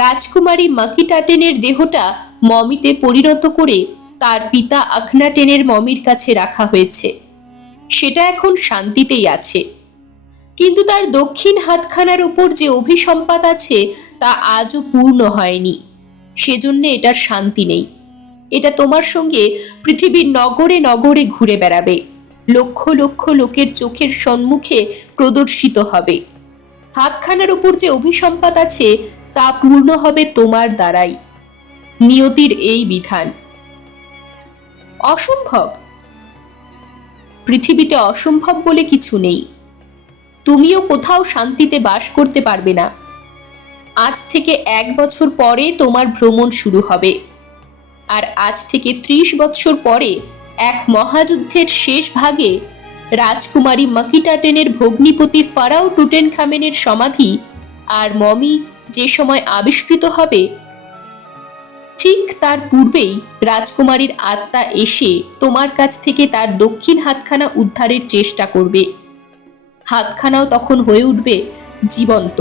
রাজকুমারী মাকিটাটেনের দেহটা মমিতে পরিণত করে তার পিতা আখনাটেনের মমির কাছে রাখা হয়েছে। সেটা এখন শান্তিতেই আছে, কিন্তু তার দক্ষিণ হাতখানার উপর যে অভিসম্পাত আছে তা আজও পূর্ণ হয়নি। সেজন্য এটার শান্তি নেই। এটা তোমার সঙ্গে পৃথিবীর নগরে নগরে ঘুরে বেড়াবে, লক্ষ লক্ষ লোকের চোখের সম্মুখে প্রদর্শিত হবে। হাতখানার উপর যে অভিসম্পাত আছে তা পূর্ণ হবে তোমার দ্বারাই। নিয়তির এই বিধান। অসম্ভব? পৃথিবীতে অসম্ভব বলে কিছু নেই। তুমিও কোথাও শান্তিতে বাস করতে পারবে না। আজ থেকে 1 বছর পরে তোমার ভ্রমণ শুরু হবে, আর আজ থেকে 30 বছর পরে এক মহাযুদ্ধের শেষ ভাগে রাজকুমারী মাকিটাটেনের ভগ্নিপতি ফারাও টুটেনখামেনের সমাধি আর মমি যে সময় আবিষ্কৃত হবে, ঠিক তার পূর্বেই রাজকুমারীর আত্মা এসে তোমার কাছ থেকে তার দক্ষিণ হাতখানা উদ্ধারের চেষ্টা করবে। হাতখানাও তখন হয়ে উঠবে জীবন্ত।